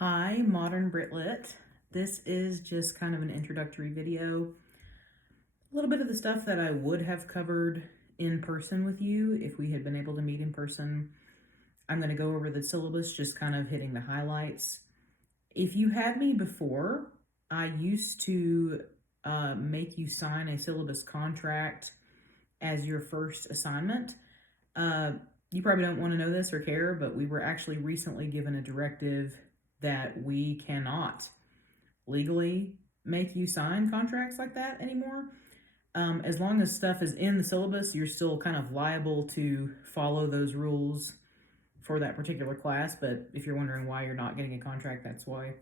Hi, Modern Brit Lit. This is just kind of an introductory video. A little bit of the stuff that I would have covered in person with you if we had been able to meet in person. I'm going to go over the syllabus, just kind of hitting the highlights. If you had me before, I used to make you sign a syllabus contract as your first assignment. You probably don't want to know this or care, but we were actually recently given a directive that we cannot legally make you sign contracts like that anymore. As long as stuff is in the syllabus, you're still kind of liable to follow those rules for that particular class. But if you're wondering why you're not getting a contract, that's why.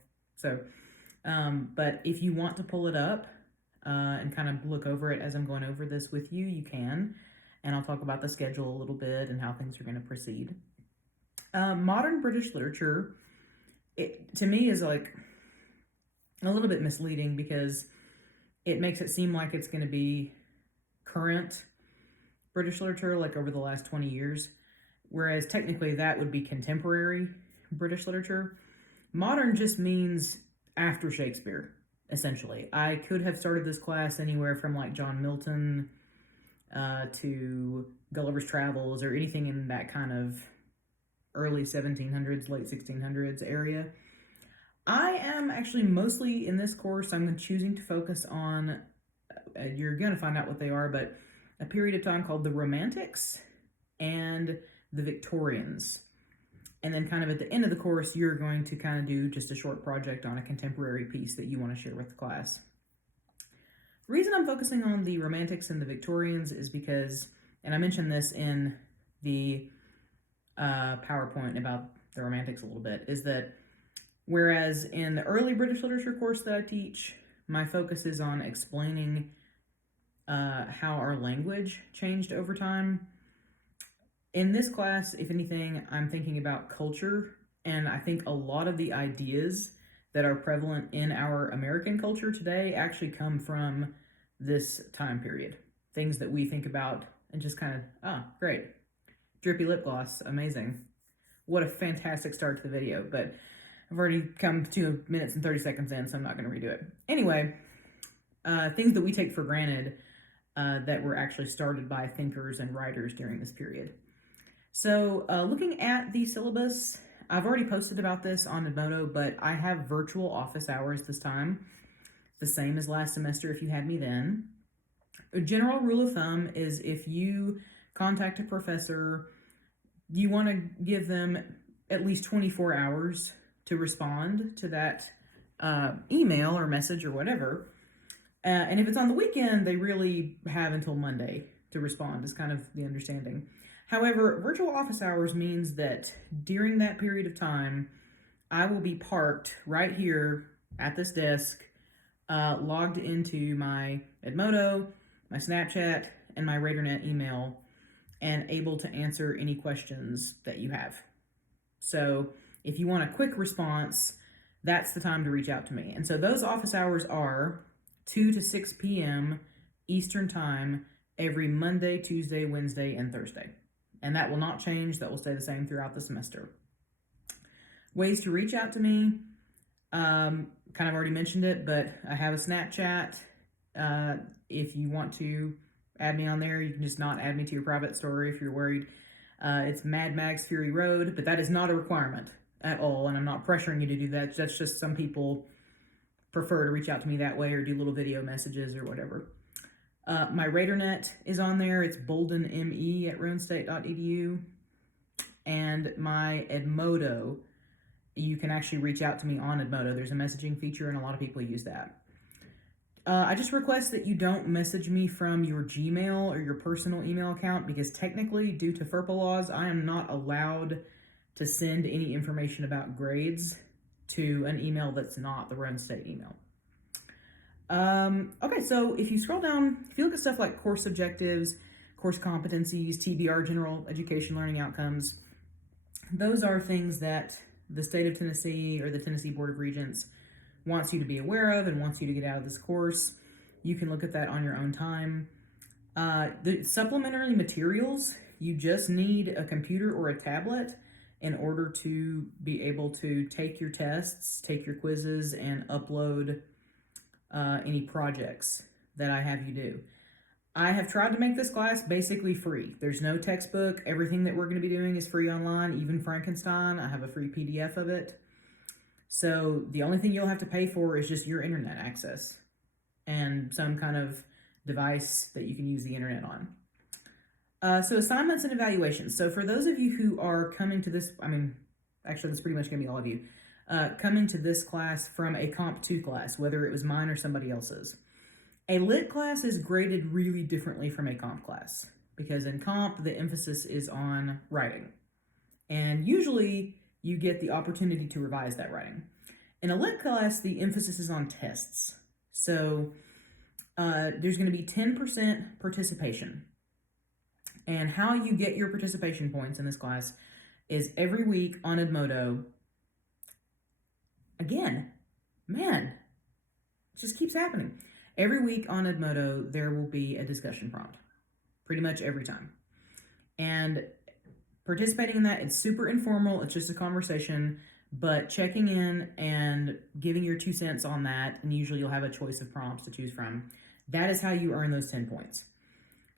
But if you want to pull it up and kind of look over it as I'm going over this with you, you can. And I'll talk about the schedule a little bit and how things are going to proceed. Modern British literature, to me, is like a little bit misleading because it makes it seem like it's going to be current British literature, like over the last 20 years, whereas technically that would be contemporary British literature. Modern just means after Shakespeare, essentially. I could have started this class anywhere from like John Milton to Gulliver's Travels or anything in that kind of early 1700s, late 1600s area. I am actually mostly in this course, I'm choosing to focus on, you're going to find out what they are, but a period of time called the Romantics and the Victorians. And then kind of at the end of the course, you're going to kind of do just a short project on a contemporary piece that you want to share with the class. The reason I'm focusing on the Romantics and the Victorians is because, and I mentioned this in the PowerPoint about the Romantics a little bit, is that whereas in the early British literature course that I teach, my focus is on explaining how our language changed over time. In this class, if anything, I'm thinking about culture, and I think a lot of the ideas that are prevalent in our American culture today actually come from this time period. Things that we think about and just kind of, great. Drippy lip gloss, amazing. What a fantastic start to the video, but I've already come 2 minutes and 30 seconds in, so I'm not going to redo it. Anyway, things that we take for granted that were actually started by thinkers and writers during this period. So looking at the syllabus, I've already posted about this on Edmodo, but I have virtual office hours this time, the same as last semester if you had me then. A general rule of thumb is if you contact a professor, you want to give them at least 24 hours to respond to that email or message or whatever. And if it's on the weekend, they really have until Monday to respond, is kind of the understanding. However, virtual office hours means that during that period of time, I will be parked right here at this desk, logged into my Edmodo, my Snapchat, and my RadarNet email, and able to answer any questions that you have. So if you want a quick response, that's the time to reach out to me. And so those office hours are 2 to 6 p.m. Eastern Time every Monday, Tuesday, Wednesday, and Thursday. And that will not change. That will stay the same throughout the semester. Ways to reach out to me. Kind of already mentioned it, but I have a Snapchat. If you want to add me on there, you can just not add me to your private story if you're worried. It's Mad Mags Fury Road, but that is not a requirement at all, and I'm not pressuring you to do that. That's just some people prefer to reach out to me that way or do little video messages or whatever. My RadarNet is on there. It's boldenme@roanstate.edu. And my Edmodo, you can actually reach out to me on Edmodo. There's a messaging feature, and a lot of people use that. I just request that you don't message me from your Gmail or your personal email account because technically, due to FERPA laws, I am not allowed to send any information about grades to an email that's not the Roan State email. Okay, so if you scroll down, if you look at stuff like course objectives, course competencies, TBR, general education learning outcomes, those are things that the state of Tennessee or the Tennessee Board of Regents wants you to be aware of and wants you to get out of this course. You can look at that on your own time. The supplementary materials, you just need a computer or a tablet in order to be able to take your tests, take your quizzes, and upload any projects that I have you do. I have tried to make this class basically free. There's no textbook. Everything that we're going to be doing is free online, even Frankenstein. I have a free PDF of it. So the only thing you'll have to pay for is just your internet access and some kind of device that you can use the internet on. So assignments and evaluations. So for those of you who are coming to this, actually that's pretty much going to be all of you, coming to this class from a Comp 2 class, whether it was mine or somebody else's. A lit class is graded really differently from a comp class because in comp, the emphasis is on writing. And usually you get the opportunity to revise that writing. In a lit class, the emphasis is on tests. So there's going to be 10% participation. And how you get your participation points in this class is every week on Edmodo. Again, man, it just keeps happening. Every week on Edmodo, there will be a discussion prompt, pretty much every time. And participating in that, it's super informal. It's just a conversation, but checking in and giving your 2 cents on that, and usually you'll have a choice of prompts to choose from. That is how you earn those 10 points.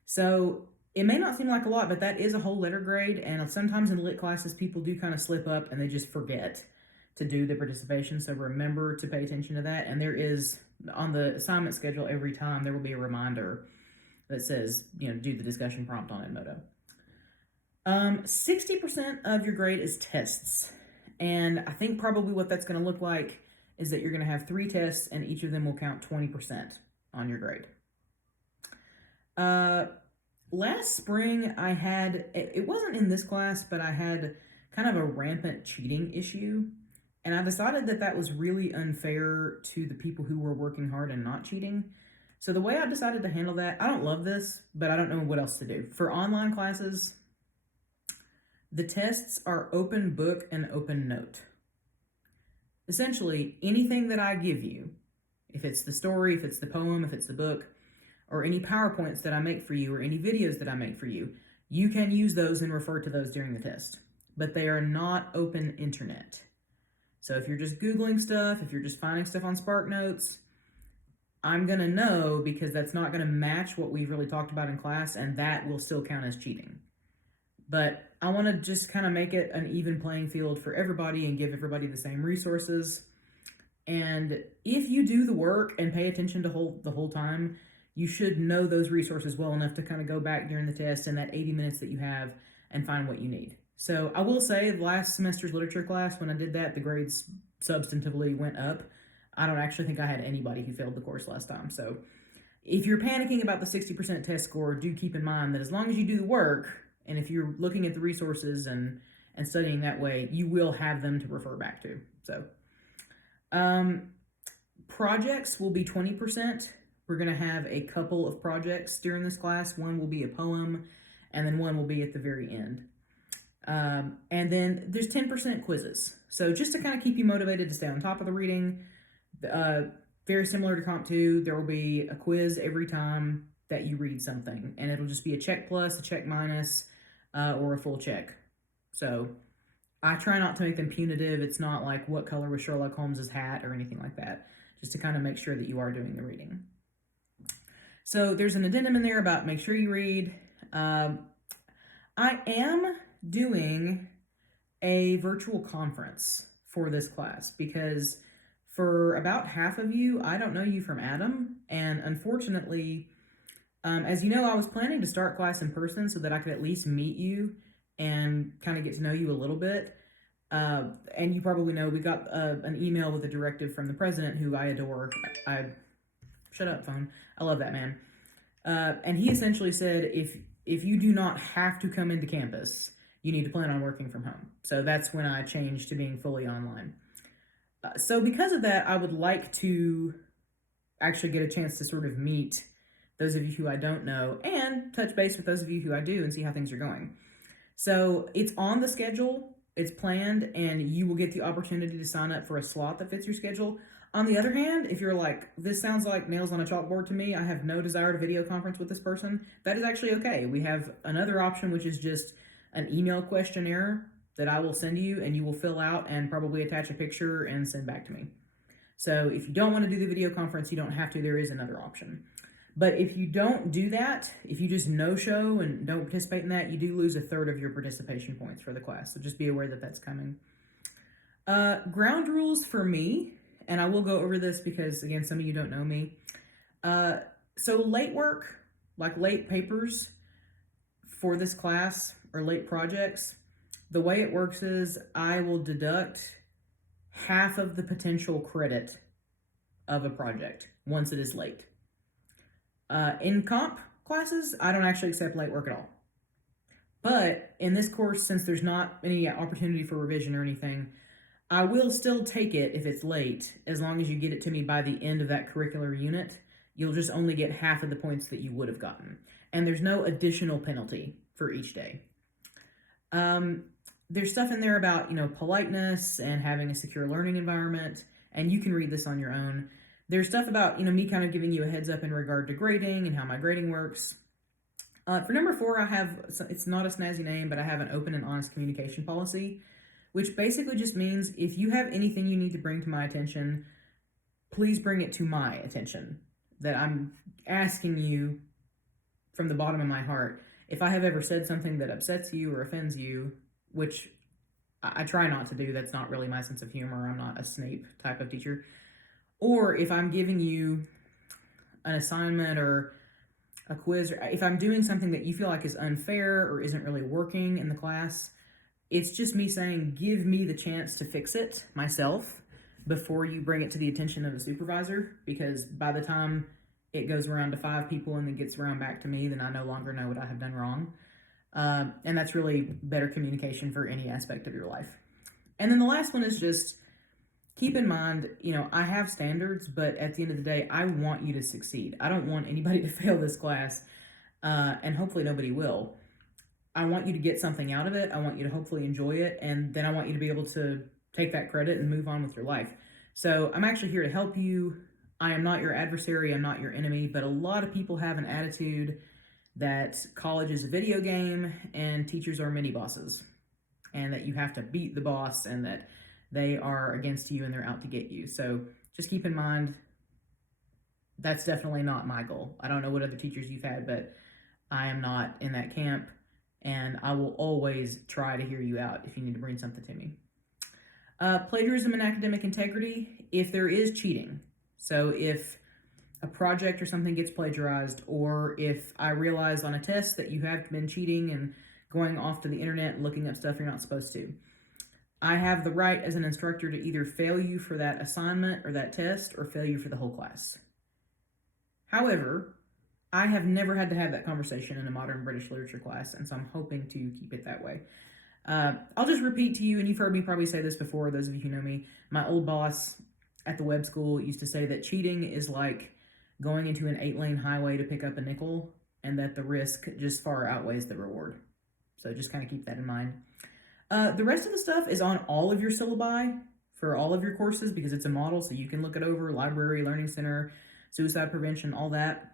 So it may not seem like a lot, but that is a whole letter grade, and sometimes in lit classes, people do kind of slip up and they just forget to do the participation, so remember to pay attention to that. And there is, on the assignment schedule every time, there will be a reminder that says, do the discussion prompt on Edmodo. 60% of your grade is tests, and I think probably what that's going to look like is that you're going to have 3 tests, and each of them will count 20% on your grade. Last spring, I had, it wasn't in this class, but I had kind of a rampant cheating issue. And I decided that that was really unfair to the people who were working hard and not cheating. So the way I decided to handle that, I don't love this, but I don't know what else to do. For online classes, the tests are open book and open note. Essentially, anything that I give you, if it's the story, if it's the poem, if it's the book, or any PowerPoints that I make for you, or any videos that I make for you, you can use those and refer to those during the test. But they are not open internet. So if you're just Googling stuff, if you're just finding stuff on SparkNotes, I'm going to know because that's not going to match what we've really talked about in class, and that will still count as cheating. But I want to just kind of make it an even playing field for everybody and give everybody the same resources. And if you do the work and pay attention to the whole time, you should know those resources well enough to kind of go back during the test in that 80 minutes that you have and find what you need. So I will say last semester's literature class, when I did that, the grades substantively went up. I don't actually think I had anybody who failed the course last time. So if you're panicking about the 60% test score, do keep in mind that as long as you do the work, and if you're looking at the resources and studying that way, you will have them to refer back to. So projects will be 20%. We're going to have a couple of projects during this class. One will be a poem, and then one will be at the very end. And then there's 10% quizzes. So just to kind of keep you motivated to stay on top of the reading, very similar to Comp 2, there will be a quiz every time that you read something. And it'll just be a check plus, a check minus, or a full check. So I try not to make them punitive. It's not like what color was Sherlock Holmes's hat or anything like that, just to kind of make sure that you are doing the reading. So there's an addendum in there about make sure you read. I am doing a virtual conference for this class because for about half of you, I don't know you from Adam. And unfortunately, as you know, I was planning to start class in person so that I could at least meet you and kind of get to know you a little bit. And you probably know we got an email with a directive from the president who I adore. Shut up, phone. I love that man. And he essentially said, if you do not have to come into campus, you need to plan on working from home. So that's when I changed to being fully online. So because of that, I would like to actually get a chance to sort of meet those of you who I don't know and touch base with those of you who I do and see how things are going. So it's on the schedule, it's planned, and you will get the opportunity to sign up for a slot that fits your schedule. On the other hand, if you're like, this sounds like nails on a chalkboard to me, I have no desire to video conference with this person, that is actually okay. We have another option, which is just an email questionnaire that I will send you, and you will fill out and probably attach a picture and send back to me. So if you don't want to do the video conference, you don't have to. There is another option. But if you don't do that, if you just no-show and don't participate in that, you do lose a third of your participation points for the class. So just be aware that that's coming. Ground rules for me, and I will go over this because, again, some of you don't know me. So late work, like late papers for this class or late projects, the way it works is I will deduct half of the potential credit of a project once it is late. In comp classes, I don't actually accept late work at all. But in this course, since there's not any opportunity for revision or anything, I will still take it if it's late, as long as you get it to me by the end of that curricular unit. You'll just only get half of the points that you would have gotten. And there's no additional penalty for each day. There's stuff in there about, politeness and having a secure learning environment, and you can read this on your own. There's stuff about, me kind of giving you a heads up in regard to grading and how my grading works. For number 4, it's not a snazzy name, but I have an open and honest communication policy, which basically just means if you have anything you need to bring to my attention, please bring it to my attention. That I'm asking you from the bottom of my heart. If I have ever said something that upsets you or offends you, which I try not to do, that's not really my sense of humor. I'm not a Snape type of teacher. Or if I'm giving you an assignment or a quiz, or if I'm doing something that you feel like is unfair or isn't really working in the class, it's just me saying, give me the chance to fix it myself before you bring it to the attention of the supervisor, because by the time it goes around to 5 people and then gets around back to me, then I no longer know what I have done wrong. And that's really better communication for any aspect of your life. And then the last one is just keep in mind, I have standards, but at the end of the day, I want you to succeed. I don't want anybody to fail this class, and hopefully nobody will. I want you to get something out of it. I want you to hopefully enjoy it, and then I want you to be able to take that credit and move on with your life. So I'm actually here to help you. I am not your adversary. I'm not your enemy, but a lot of people have an attitude that college is a video game and teachers are mini bosses, and that you have to beat the boss and that they are against you and they're out to get you. So just keep in mind, that's definitely not my goal. I don't know what other teachers you've had, but I am not in that camp, and I will always try to hear you out if you need to bring something to me. Plagiarism and academic integrity, if there is cheating. So if a project or something gets plagiarized, or if I realize on a test that you have been cheating and going off to the internet and looking up stuff you're not supposed to, I have the right as an instructor to either fail you for that assignment or that test, or fail you for the whole class. However, I have never had to have that conversation in a modern British literature class, and so I'm hoping to keep it that way. I'll just repeat to you, and you've heard me probably say this before, those of you who know me, my old boss at the web school used to say that cheating is like going into an 8-lane highway to pick up a nickel, and that the risk just far outweighs the reward. So just kind of keep that in mind. The rest of the stuff is on all of your syllabi for all of your courses, because it's a model, so you can look it over: library, learning center, suicide prevention, all that.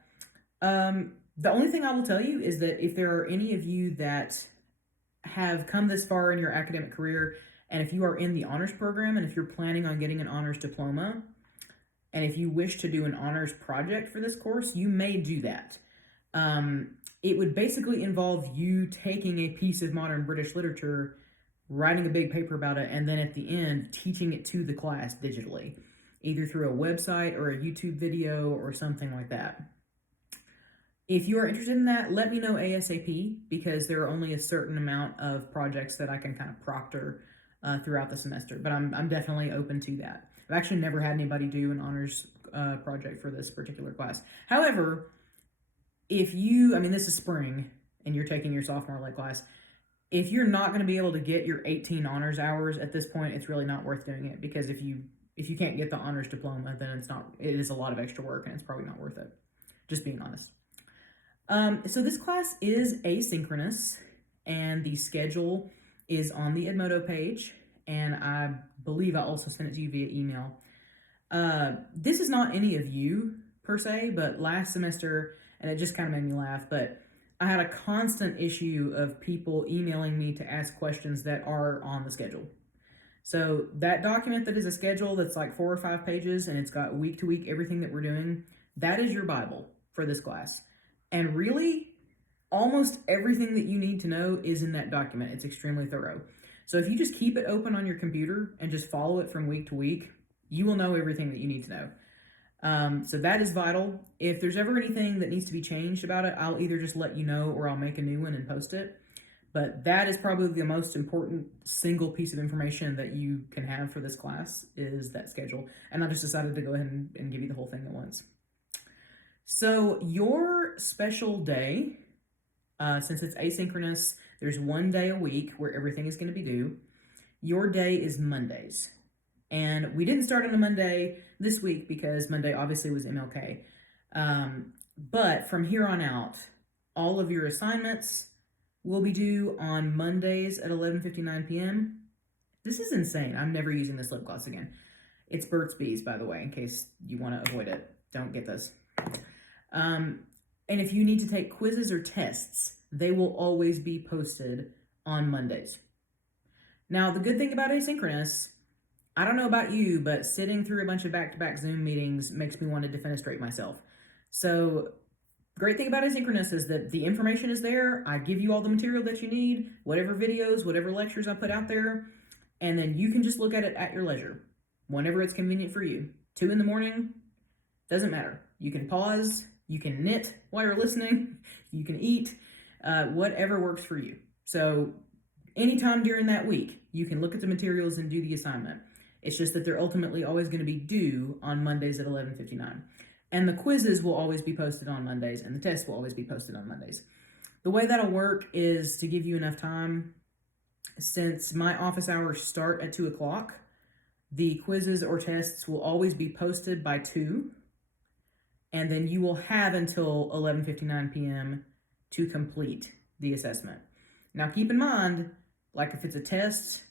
The only thing I will tell you is that if there are any of you that have come this far in your academic career, and if you are in the honors program, and if you're planning on getting an honors diploma, and if you wish to do an honors project for this course, you may do that. It would basically involve you taking a piece of modern British literature, writing a big paper about it, and then at the end, teaching it to the class digitally, either through a website or a YouTube video or something like that. If you are interested in that, let me know ASAP, because there are only a certain amount of projects that I can kind of proctor throughout the semester, but I'm definitely open to that. I've actually never had anybody do an honors project for this particular class. However, this is spring and you're taking your sophomore lit class, if you're not going to be able to get your 18 honors hours at this point, it's really not worth doing it, because if you can't get the honors diploma, then it is a lot of extra work, and it's probably not worth it. Just being honest. So this class is asynchronous, and the schedule is on the Edmodo page, and I believe I also sent it to you via email. This is not any of you per se, but last semester, and it just kind of made me laugh, but I had a constant issue of people emailing me to ask questions that are on the schedule. So that document that is a schedule that's like 4 or 5 pages and it's got week to week everything that we're doing, that is your Bible for this class. And really, almost everything that you need to know is in that document. It's extremely thorough. So if you just keep it open on your computer and just follow it from week to week, you will know everything that you need to know. So that is vital. If there's ever anything that needs to be changed about it, I'll either just let you know or I'll make a new one and post it. But that is probably the most important single piece of information that you can have for this class is that schedule. And I just decided to go ahead and give you the whole thing at once. So your special day, since it's asynchronous, there's 1 day a week where everything is going to be due. Your day is Mondays. And we didn't start on a Monday this week because Monday obviously was MLK. But from here on out, all of your assignments will be due on Mondays at 11:59 p.m. This is insane. I'm never using this lip gloss again. It's Burt's Bees, by the way, in case you want to avoid it. Don't get this. And if you need to take quizzes or tests, they will always be posted on Mondays. Now, the good thing about asynchronous, I don't know about you, but sitting through a bunch of back-to-back Zoom meetings makes me want to defenestrate myself. So great thing about asynchronous is that the information is there. I give you all the material that you need, whatever videos, whatever lectures I put out there, and then you can just look at it at your leisure, whenever it's convenient for you. 2 in the morning, doesn't matter. You can pause, you can knit while you're listening, you can eat, whatever works for you. So anytime during that week, you can look at the materials and do the assignment. It's just that they're ultimately always going to be due on Mondays at 11:59. And the quizzes will always be posted on Mondays, and the tests will always be posted on Mondays. The way that'll work is to give you enough time. Since my office hours start at 2 o'clock, the quizzes or tests will always be posted by 2, and then you will have until 11:59 p.m. to complete the assessment. Now, keep in mind, like if it's a test,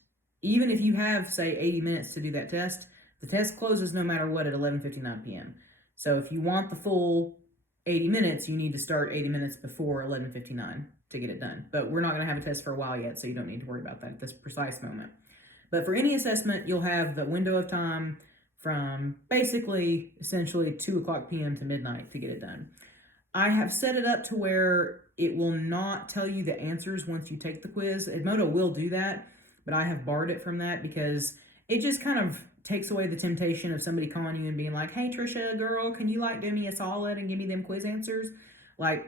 even if you have, say, 80 minutes to do that test, the test closes no matter what at 11:59 p.m. So if you want the full 80 minutes, you need to start 80 minutes before 11:59 to get it done. But we're not going to have a test for a while yet, so you don't need to worry about that at this precise moment. But for any assessment, you'll have the window of time from basically, essentially 2 o'clock p.m. to midnight to get it done. I have set it up to where it will not tell you the answers once you take the quiz. Edmodo will do that, but I have barred it from that because it just kind of takes away the temptation of somebody calling you and being like, hey, Trisha, girl, can you do me a solid and give me them quiz answers?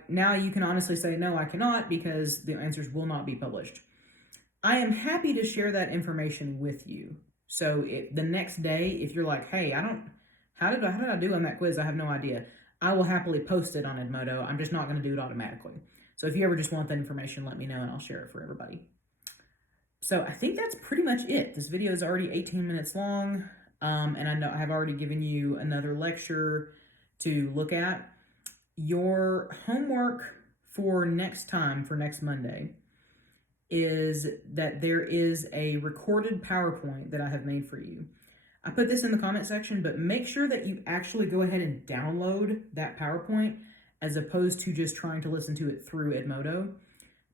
Now you can honestly say, no, I cannot, because the answers will not be published. I am happy to share that information with you. So the next day, if you're like, hey, how did I do on that quiz? I have no idea. I will happily post it on Edmodo. I'm just not going to do it automatically. So if you ever just want that information, let me know and I'll share it for everybody. So I think that's pretty much it. This video is already 18 minutes long, and I know I have already given you another lecture to look at. Your homework for next time, for next Monday, is that there is a recorded PowerPoint that I have made for you. I put this in the comment section, but make sure that you actually go ahead and download that PowerPoint as opposed to just trying to listen to it through Edmodo,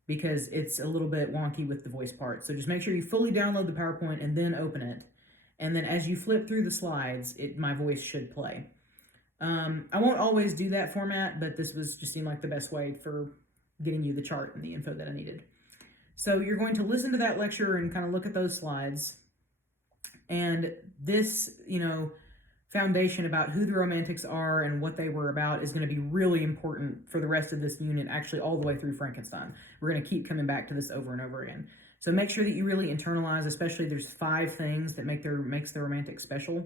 because it's a little bit wonky with the voice part. So just make sure you fully download the PowerPoint and then open it. And then as you flip through the slides, my voice should play. I won't always do that format, but this just seemed like the best way for getting you the chart and the info that I needed. So you're going to listen to that lecture and kind of look at those slides. And this, foundation about who the Romantics are and what they were about is going to be really important for the rest of this unit, actually all the way through Frankenstein. We're going to keep coming back to this over and over again. So make sure that you really internalize, especially there's 5 things that makes the Romantics special.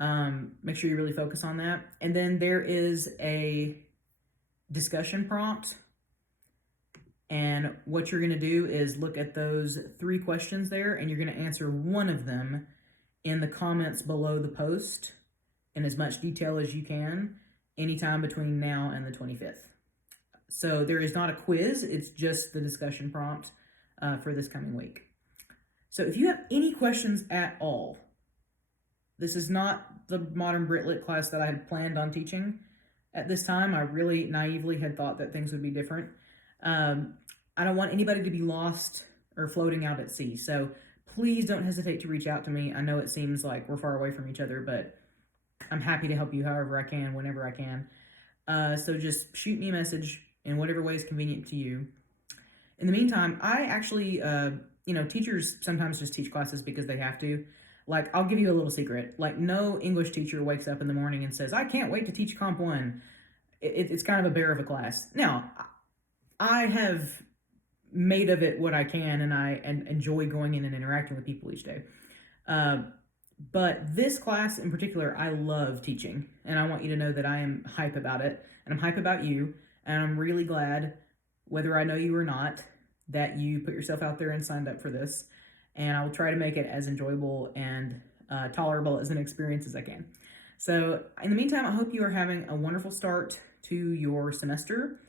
Make sure you really focus on that. And then there is a discussion prompt. And what you're going to do is look at those 3 questions there, and you're going to answer one of them in the comments below the post in as much detail as you can, anytime between now and the 25th. So there is not a quiz, it's just the discussion prompt for this coming week. So if you have any questions at all, this is not the Modern Brit Lit class that I had planned on teaching at this time. I really naively had thought that things would be different. Um, I don't want anybody to be lost or floating out at sea. So please don't hesitate to reach out to me. I know it seems like we're far away from each other, but I'm happy to help you however I can, whenever I can. So just shoot me a message in whatever way is convenient to you. In the meantime, I actually, teachers sometimes just teach classes because they have to. Like, I'll give you a little secret. Like, no English teacher wakes up in the morning and says, I can't wait to teach Comp 1. It's kind of a bear of a class. Now, I have made of it what I can, and I enjoy going in and interacting with people each day. But this class in particular, I love teaching, and I want you to know that I am hype about it, and I'm hype about you, and I'm really glad, whether I know you or not, that you put yourself out there and signed up for this, and I will try to make it as enjoyable and tolerable as an experience as I can. So in the meantime, I hope you are having a wonderful start to your semester,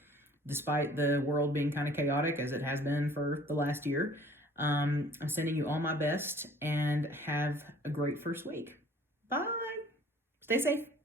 despite the world being kind of chaotic as it has been for the last year. I'm sending you all my best, and have a great first week. Bye. Stay safe.